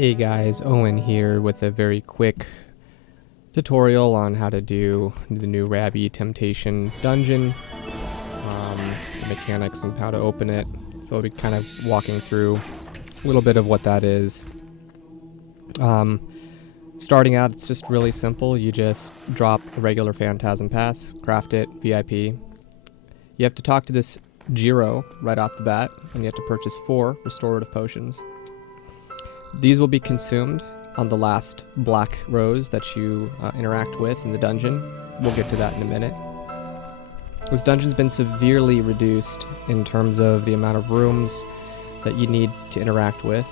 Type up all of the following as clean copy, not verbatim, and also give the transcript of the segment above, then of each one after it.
Hey guys, Owen here with a very quick tutorial on how to do the new Rabbie Temptation dungeon, the mechanics and how to open it. So I'll be kind of walking through a little bit of what that is. Starting out, it's just really simple. You just drop a regular Phantasm pass, craft it, VIP. You have to talk to this Jiro right off the bat, and you have to purchase 4 restorative potions. These will be consumed on the last black rose that you interact with in the dungeon. We'll get to that in a minute. This dungeon's been severely reduced in terms of the amount of rooms that you need to interact with,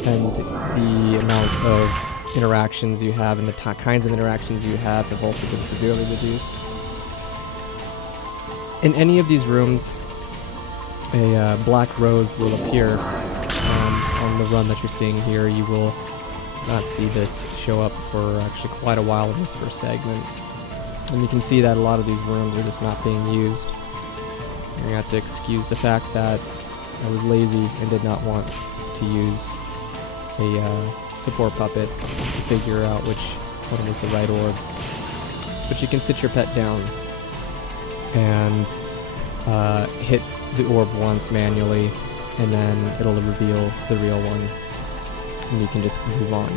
and the amount of interactions you have and the kinds of interactions you have also been severely reduced. In any of these rooms, a black rose will appear on the run that you're seeing here. You will not see this show up for actually quite a while in this first segment. And you can see that a lot of these rooms are just not being used. You're going to have to excuse the fact that I was lazy and did not want to use a support puppet to figure out which one was the right orb. But you can sit your pet down and hit the orb once manually, and then it'll reveal the real one, and you can just move on.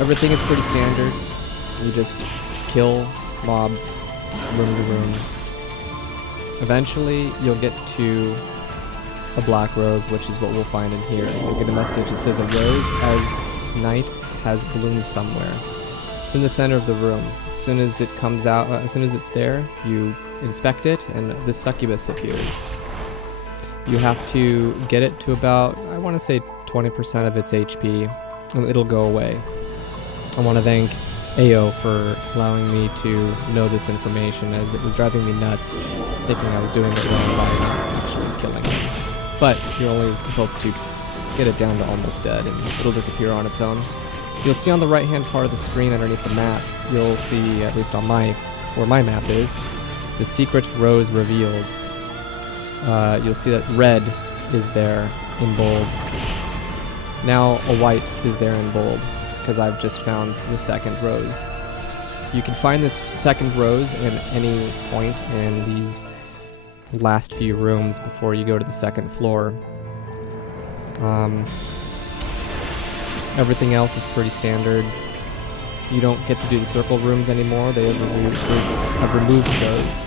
Everything is pretty standard. You just kill mobs room to room. Eventually you'll get to a black rose, which is what we'll find in here. You'll get a message that says a rose as night has bloomed somewhere. It's in the center of the room. As soon as it comes out, as soon as it's there, you inspect it, and this succubus appears. You have to get it to about, I want to say 20% of its HP, and it'll go away. I want to thank AO for allowing me to know this information, as it was driving me nuts, thinking I was doing it wrong by not actually killing it. But you're only supposed to get it down to almost dead, and it'll disappear on its own. You'll see on the right-hand part of the screen underneath the map, you'll see, at least on where my map is, the secret rose revealed. You'll see that red is there in bold. Now a white is there in bold, because I've just found the second rose. You can find this second rose at any point in these last few rooms before you go to the second floor. Everything else is pretty standard. You don't get to do the circle rooms anymore. They have removed those.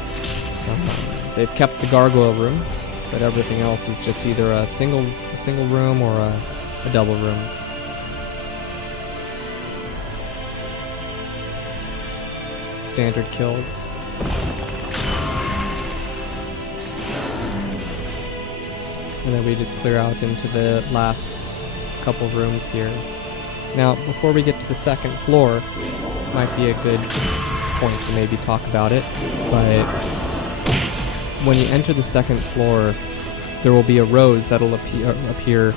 They've kept the gargoyle room, but everything else is just either a single room or a double room. Standard kills. And then we just clear out into the last couple rooms here. Now, before we get to the second floor, might be a good point to maybe talk about it, but when you enter the second floor, there will be a rose that'll appear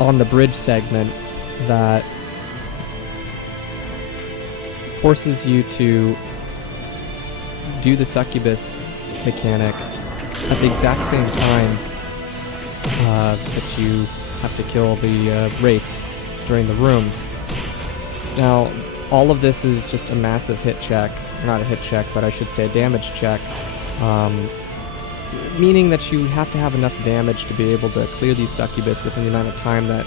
on the bridge segment that forces you to do the succubus mechanic at the exact same time that you have to kill the wraiths during the room. Now, all of this is just a massive hit check. Not a hit check, but I should say a damage check. Meaning that you have to have enough damage to be able to clear these succubus within the amount of time that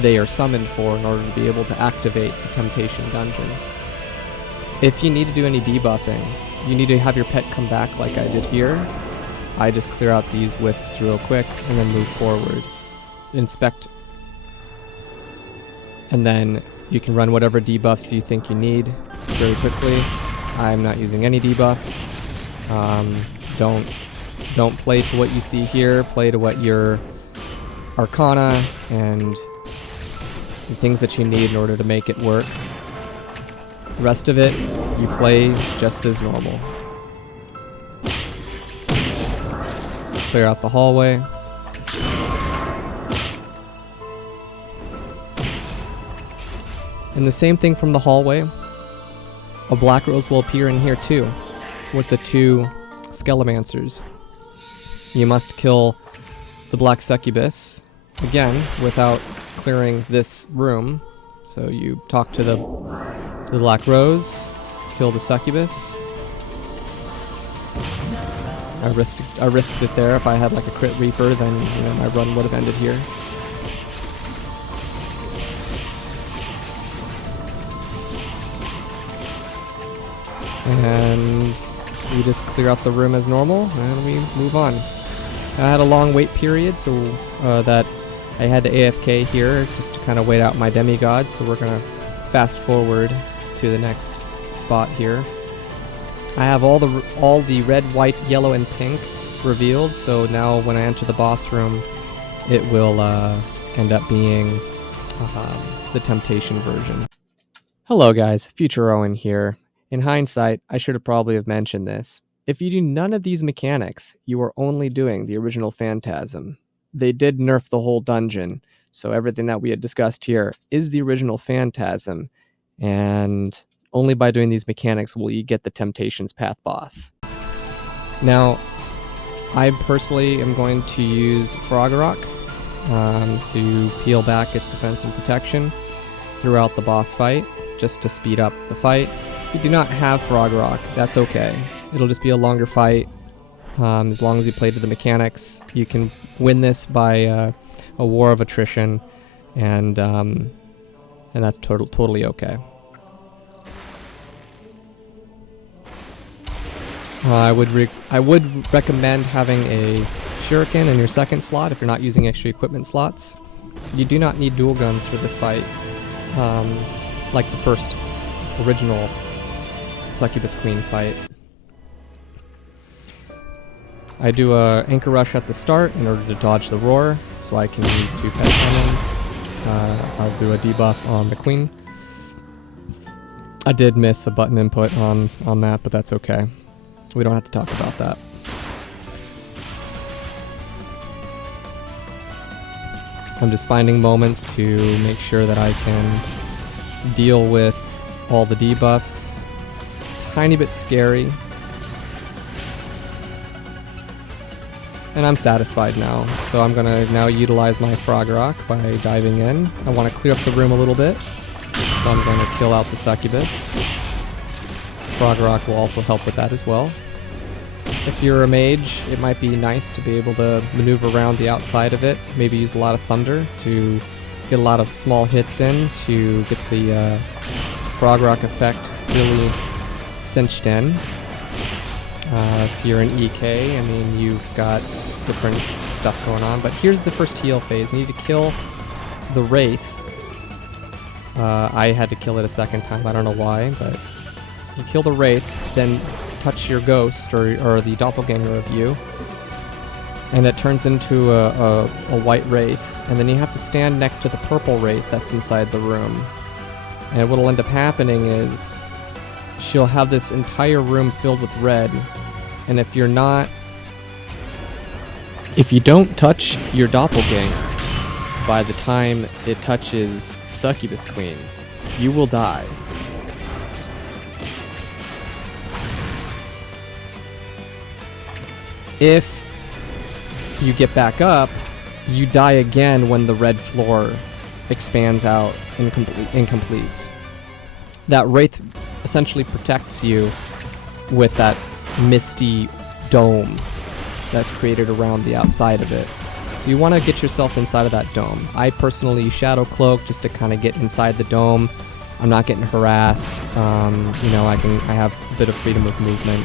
they are summoned for in order to be able to activate the Temptation Dungeon. If you need to do any debuffing, you need to have your pet come back like I did here. I just clear out these wisps real quick and then move forward. Inspect. And then you can run whatever debuffs you think you need very quickly. I'm not using any debuffs. Don't play to what you see here. Play to what your arcana and the things that you need in order to make it work. The rest of it, you play just as normal. Clear out the hallway. And the same thing from the hallway. A black rose will appear in here too, with the 2 Skelemancers. You must kill the black succubus, again, without clearing this room. So you talk to the black rose, kill the succubus. I risked it there. If I had like a crit reaper, then my run would have ended here. And we just clear out the room as normal, and we move on. I had a long wait period, so that I had to AFK here just to kind of wait out my demigod. So we're gonna fast forward to the next spot here. I have all the red, white, yellow, and pink revealed. So now when I enter the boss room, it will end up being the Temptation version. Hello guys, Future Owen here. In hindsight, I should have probably have mentioned this. If you do none of these mechanics, you are only doing the original Phantasm. They did nerf the whole dungeon, so everything that we had discussed here is the original Phantasm, and only by doing these mechanics will you get the Temptations Path boss. Now, I personally am going to use Froggerok to peel back its defense and protection throughout the boss fight, just to speed up the fight. If you do not have Froggerok, that's okay. It'll just be a longer fight. As long as you play to the mechanics, you can win this by a war of attrition, and that's totally okay. I would recommend having a shuriken in your second slot if you're not using extra equipment slots. You do not need dual guns for this fight, like the first original Succubus Queen fight. I do a anchor rush at the start in order to dodge the roar, so I can use 2 pet summons. I'll do a debuff on the queen. I did miss a button input on that, but that's okay. We don't have to talk about that. I'm just finding moments to make sure that I can deal with all the debuffs. Tiny bit scary. And I'm satisfied now, so I'm gonna now utilize my Froggerok by diving in. I want to clear up the room a little bit, so I'm going to kill out the succubus. Froggerok will also help with that as well. If you're a mage, it might be nice to be able to maneuver around the outside of it, maybe use a lot of thunder to get a lot of small hits in to get the Froggerok effect really cinched in. If you're an EK, I mean, you've got different stuff going on. But here's the first heal phase. You need to kill the Wraith. I had to kill it a second time. I don't know why, but you kill the Wraith, then touch your ghost or the doppelganger of you, and it turns into a white Wraith. And then you have to stand next to the purple Wraith that's inside the room. And what'll end up happening is she'll have this entire room filled with red. And if you don't touch your doppelganger by the time it touches Succubus Queen, you will die. If you get back up, you die again when the red floor expands out and completes. That Wraith essentially protects you with that misty dome that's created around the outside of it. So you want to get yourself inside of that dome. I personally use Shadow Cloak just to kind of get inside the dome. I'm not getting harassed. I have a bit of freedom of movement.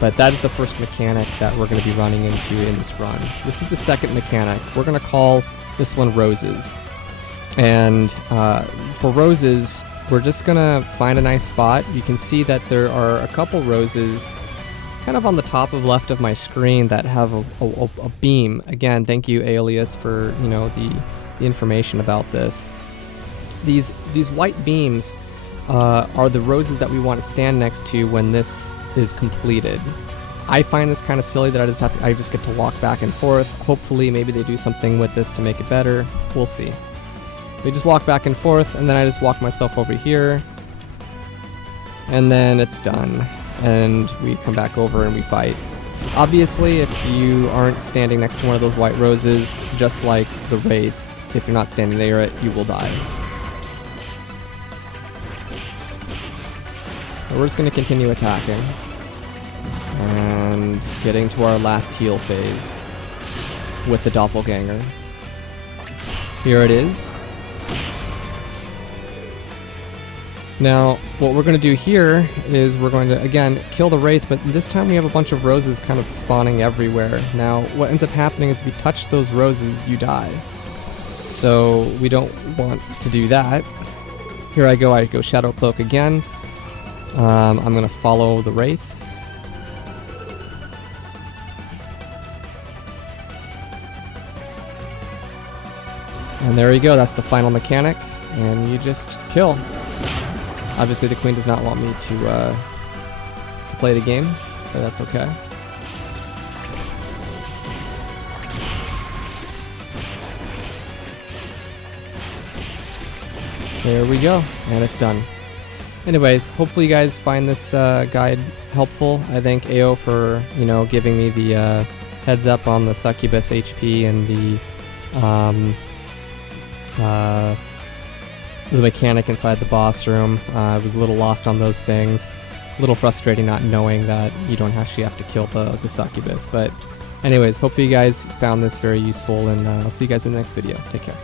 But that is the first mechanic that we're going to be running into in this run. This is the second mechanic. We're going to call this one Roses. And for Roses, we're just going to find a nice spot. You can see that there are a couple roses kind of on the top of left of my screen that have a beam. Again, thank you, Alias, for the information about this. These white beams are the roses that we want to stand next to when this is completed. I find this kind of silly that I just get to walk back and forth. Hopefully, maybe they do something with this to make it better. We'll see. We just walk back and forth, and then I just walk myself over here, and then it's done. And we come back over and we fight. Obviously, if you aren't standing next to one of those white roses, just like the Wraith, if you're not standing near it, you will die. But we're just going to continue attacking. And getting to our last heal phase with the doppelganger. Here it is. Now, what we're going to do here is we're going to, again, kill the Wraith, but this time we have a bunch of roses kind of spawning everywhere. Now, what ends up happening is if you touch those roses, you die. So, we don't want to do that. Here I go Shadow Cloak again. I'm going to follow the Wraith. And there you go, that's the final mechanic, and you just kill. Obviously the queen does not want me to play the game, but that's okay. There we go, and it's done. Anyways, hopefully you guys find this guide helpful. I thank AO for, giving me the heads up on the succubus HP and the mechanic inside the boss room. I was a little lost on those things. A little frustrating not knowing that you don't actually have to kill the succubus. But anyways, hopefully you guys found this very useful, and I'll see you guys in the next video. Take care.